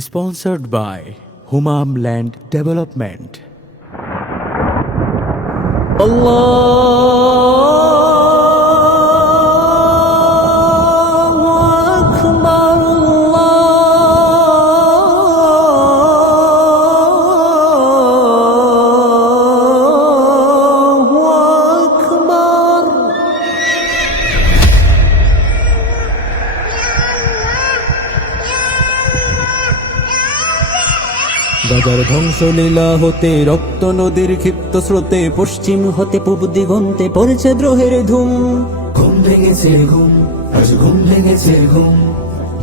Sponsored by Humam Land Development. Allahu Akbar, Allahu Akbar. গাজার ধ্বংসলীলা হতে রক্ত নদীর ক্ষিপ্ত স্রোতে পশ্চিম হতে পূব দিগন্তে পড়েছে দ্রোহের ধুম। ঘুম ভেঙেছে ঘুম, আজ ঘুম ভেঙেছে ঘুম।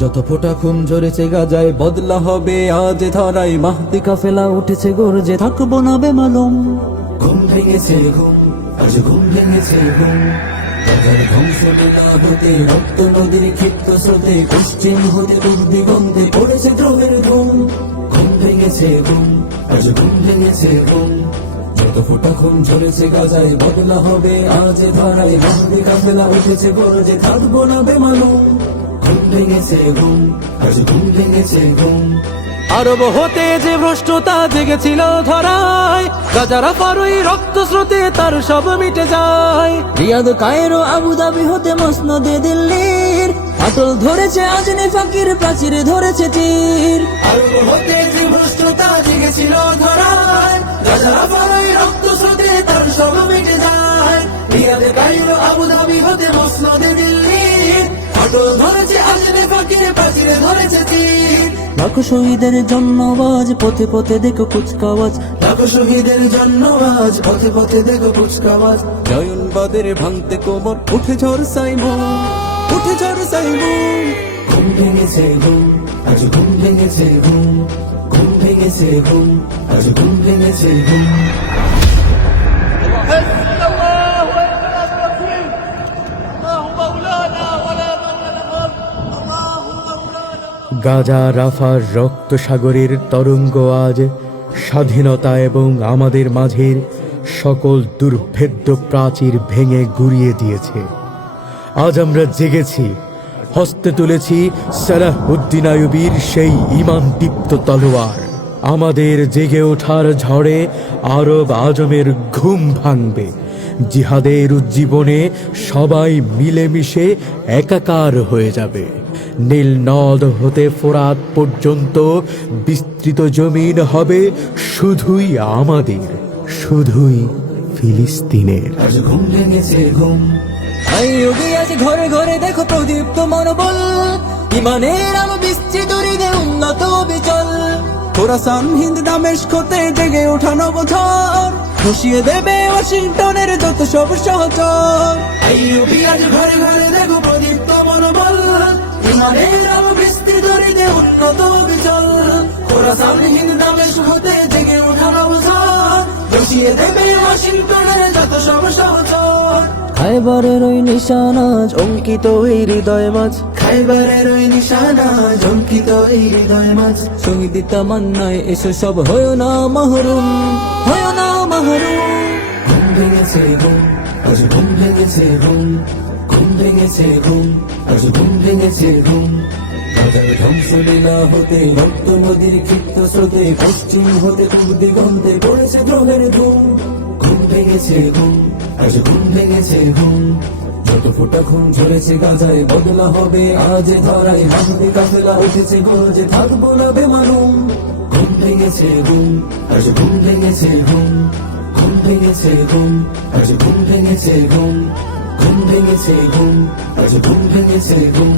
যত ফোঁটা খুন ঝরেছে গাজায় বদলা হবে আজ ধারায়। মাহদি কাফেলা উঠেছে গর্জে থাকবো না বেমালুম। ঘুম ভেঙেছে ঘুম, আজ ঘুম ভেঙেছে ঘুম। গাজার ধ্বংসলীলা হতে রক্ত নদীর ক্ষিপ্ত স্রোতে পশ্চিম হতে পূব দিগন্তে পড়েছে দ্রোহের ধুম। ঘুম ভেঙেছে ঘুম, আজ ঘুম ভেঙেছে ঘুম। যত ফোঁটা খুন ঝরেছে গাজায় বদলা হবে আজ ধারায়। মাহদি কাফেলা উঠেছে গর্জে থাকবো না বেমালুম। ঘুম ভেঙেছে ঘুম, আজ ঘুম ভেঙেছে ঘুম। আরব হতে যে ভ্রষ্টতা জেগেছিল ধরায়, গাজারা পারুই রক্ত স্রোতে তার সব মিটে যায়। রিয়াদ কায়রো আবুধাবি হতে মসনদে দিল্লির আটল ধরেছে আজনে ফাকির প্রাচীরে ধরেছে তীর। আরব হতে যে ভ্রষ্টতা জেগেছিল ধরায়, গাজারা পারুই রক্ত স্রোতে তার সব মিটে যায়। রিয়াদ কায়রো আবুধাবি হতে মসনদে দিল্লির আটল ধরেছে আজনে ফাকির প্রাচীরে ধরেছে তীর। লাখো শহীদের জন্য আজ পথে পথে দেখো কুচকাওয়াজ। লাখো শহীদের জন্য আজ পথে পথে দেখো কুচকাওয়াজ। জয়নবাদের ভাঙতে কোমর উঠে ঝড় সাইমন, উঠে ঝড় সাইমন। ঘুম ভেঙেছে ঘুম, আজ ঘুম ভেঙেছে ঘুম। ঘুম ভেঙেছে ঘুম, আজ ঘুম ভেঙেছে ঘুম। গাজা রাফার রক্ত সাগরের তরঙ্গ আজ স্বাধীনতা এবং আমাদের মাঝের সকল দুর্ভেদ্য প্রাচীর ভেঙে গুড়িয়ে দিয়েছে। আজ আমরা জেগেছি, হস্তে তুলেছি সালাহউদ্দিন আইয়ুবীর সেই ঈমান দীপ্ত তলোয়ার। আমাদের জেগে ওঠার ঝড়ে আরব আজমের ঘুম ভাঙবে। জিহাদের উজ্জীবনে সবাই মিলেমিশে একাকার হয়ে যাবে। নীল নদ হতে ফোরাত পর্যন্ত বিস্তৃত জমিন হবে শুধুই আমাদের, শুধুই ফিলিস্তিনের। আজ ঘুম ভেঙেছে ঘুম। আইয়ুবী আজ ঘরে ঘরে দেখো প্রদীপ্ত মনোবল। ইমানের আলো বিস্তৃত হৃদে উন্নত বিচল। খোরাসান হিন্দ দামেস্ক হতে জেগে ওঠা নবঝড় খুশিয়ে দেবে ওয়াশিংটনের যত সব সহচর। আইয়ুবী আজ ঘরে ঘরে দেখো প্রদীপ্ত মনোবল। ইমানের আলো বিস্তৃত হৃদে উন্নত বিচল। খোরাসান হিন্দ দামেস্ক হতে জেগে ওঠা নবঝড় খুশিয়ে দেবে ওয়াশিংটনের যত সব সহচর। খাইবারের ওই নিশানা অঙ্কিত এই হৃদয় মাঝ। খাইবারের ওই নিশানা ঝঙ্কিত এই হৃদয় মাঝ। শহীদ তামান্নায় এসো সব হয় না মাহরুম, হয় না মাহরুম। ঘুম ভেঙেছে ঘুম, আজ ঘুম ভেঙেছে ঘুম। ঘুম ভেঙেছে ঘুম, আজ ঘুম ভেঙেছে ঘুম। গাজার ধ্বংসলীলা হতে রক্ত নদীর ক্ষিপ্ত স্রোতে পশ্চিম হতে পূব দিগন্তে পড়েছে দ্রোহের ধুম। ঘুম ভেঙেছে ঘুম, আজ ঘুম ভেঙেছে ঘুম। যত ফোঁটা খুন ঝরেছে গাজায় বদলা হবে আজ ধারায়। মাহদি কাফেলা উঠেছে গর্জে থাকবো না বেমালুম। ঘুম ভেঙেছে ঘুম, আজ ঘুম ভেঙেছে ঘুম। ঘুম ভেঙেছে ঘুম, আজ ঘুম ভেঙেছে ঘুম। ঘুম ভেঙেছে ঘুম, আজ ঘুম ভেঙেছে ঘুম।